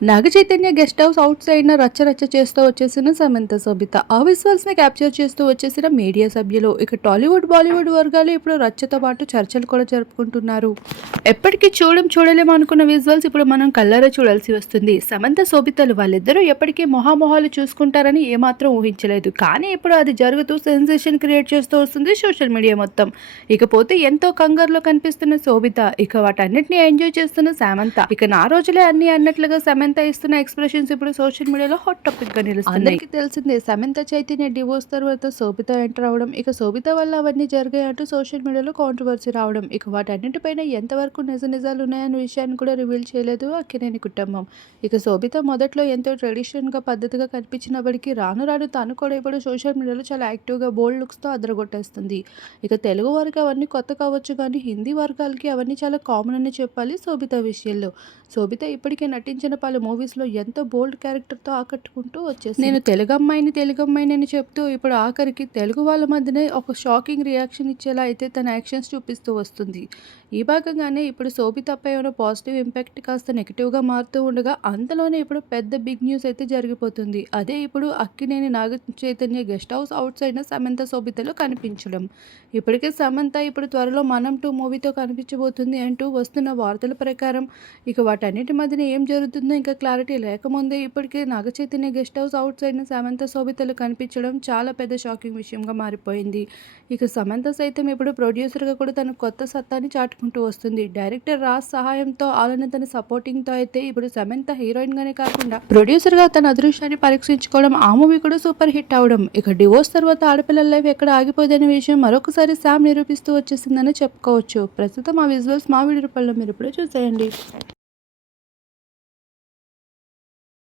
నాగ Chaitanya guest house అవుట్ సైడ్‌న రచ్చరచ్చ చేస్తూ వచ్చేసిన సమంత శోభిత. ఆ విజువల్స్‌ని క్యాప్చర్ చేస్తూ వచ్చేసిన మీడియా సభ్యులు. ఇక టాలీవుడ్, బాలీవుడ్ వర్గాలు ఇప్పుడు రచ్చతో పాటు చర్చలు కూడా జరుపుకుంటున్నారు. ఎప్పటికీ చూడలేం అనుకున్న విజువల్స్ ఇప్పుడు మనం కళ్ళారా చూడాల్సి వస్తుంది. సమంత శోభితలు వాళ్ళిద్దరూ ఎప్పటికీ మొహామొహాలు చూసుకుంటారని ఏమాత్రం ఊహించలేదు. కానీ ఇప్పుడు అది జరుగుతూ సెన్సేషన్ క్రియేట్ చేస్తూ వస్తుంది సోషల్ మీడియా మొత్తం. ఇకపోతే ఎంతో కంగారులో కనిపిస్తున్న శోభిత, ఇక వాటన్నిటిని ఎంజాయ్ చేస్తున్న సమంత. ఇక నా రోజులే అన్నీ అన్నట్లుగా సమంత ఇస్తున్న ఎక్స్‌ప్రెషన్స్ ఇప్పుడు సోషల్ మీడియాలో హాట్ టాపిక్‌గా నిలుస్తున్నాయి. అందరికీ తెలిసిందే సమంత చైతన్య డివోర్స్ తర్వాత శోభిత ఎంటర్ అవ్వడం, ఇక శోభిత వల్ల అవన్నీ జరిగాయంటూ సోషల్ మీడియాలో కాంట్రోవర్సీ రావడం, ఇక వాటన్నిటిపైన ఎంతవరకు నిజాలు ఉన్నాయన్న విషయాన్ని కూడా రివీల్ చేయలేదు అక్కినేని కుటుంబం. ఇక శోభిత మొదట్లో ఎంతో ట్రెడిషన్‌గా పద్ధతిగా కనిపించినప్పటికీ రాను రాను తను కూడా ఇప్పుడు సోషల్ మీడియాలో చాలా యాక్టివ్‌గా బోల్డ్ లుక్స్‌తో అదరగొట్టేస్తుంది. ఇక తెలుగు వారికి అవన్నీ కొత్త కావచ్చు కానీ హిందీ వర్గాలకి అవన్నీ చాలా కామన్ అని చెప్పాలి శోభిత విషయంలో. శోభిత ఇప్పటికే నటించిన పలు మూవీస్‌లో ఎంతో బోల్డ్ క్యారెక్టర్‌తో ఆకట్టుకుంటూ వచ్చేసింది. నేను తెలుగమ్మాయిని అని చెప్తూ ఇప్పుడు ఆఖరికి తెలుగు వాళ్ళ మధ్యనే ఒక షాకింగ్ రియాక్షన్ ఇచ్చేలా అయితే తన యాక్షన్స్ చూపిస్తూ వస్తుంది. ఈ భాగంగానే ఇప్పుడు శోభితపై ఉన్న పాజిటివ్ ఇంపాక్ట్ కాస్త నెగెటివ్‌గా మారుతూ ఉండగా అంతలోనే ఇప్పుడు పెద్ద బిగ్ న్యూస్ అయితే జరిగిపోతుంది. అదే ఇప్పుడు అక్కినేని నాగ చైతన్య గెస్ట్ హౌస్ అవుట్ సైడ్‌న సమంత శోభితలో కనిపించడం. ఇప్పటికే సమంత ఇప్పుడు త్వరలో 'మనం 2' మూవీతో కనిపించబోతుంది అంటూ వస్తున్న వార్తల ప్రకారం ఇక వాటన్నిటి మధ్యన ఏం జరుగుతుందో ఇంకా క్లారిటీ లేకముందే ఇప్పటికే నాగ చైతన్య గెస్ట్ హౌస్ అవుట్ సైడ్‌న సమంత శోభితలు కనిపించడం చాలా పెద్ద షాకింగ్ విషయంగా మారిపోయింది. ఇక సమంత సైతం ఇప్పుడు ప్రొడ్యూసర్‌గా కూడా తన కొత్త సత్తాని చాటుకుంటూ వస్తుంది. డైరెక్టర్ రాజ్ సహాయంతో అలానే తన సపోర్టింగ్‌తో అయితే ఇప్పుడు సమంత హీరోయిన్‌గానే కాకుండా ప్రొడ్యూసర్‌గా తన అదృష్టాన్ని పరీక్షించుకోవడం, ఆ మూవీ కూడా సూపర్ హిట్ అవ్వడం. ఇక డివోర్స్ తర్వాత ఆడపిల్లల లైఫ్ ఎక్కడ ఆగిపోదనే విషయం మరొకసారి శామ్ నిరూపిస్తూ వచ్చేసిందని చెప్పుకోవచ్చు. ప్రస్తుతం ఆ విజువల్స్ మా వీడియో రూపంలో మీరు ఇప్పుడు చూసేయండి.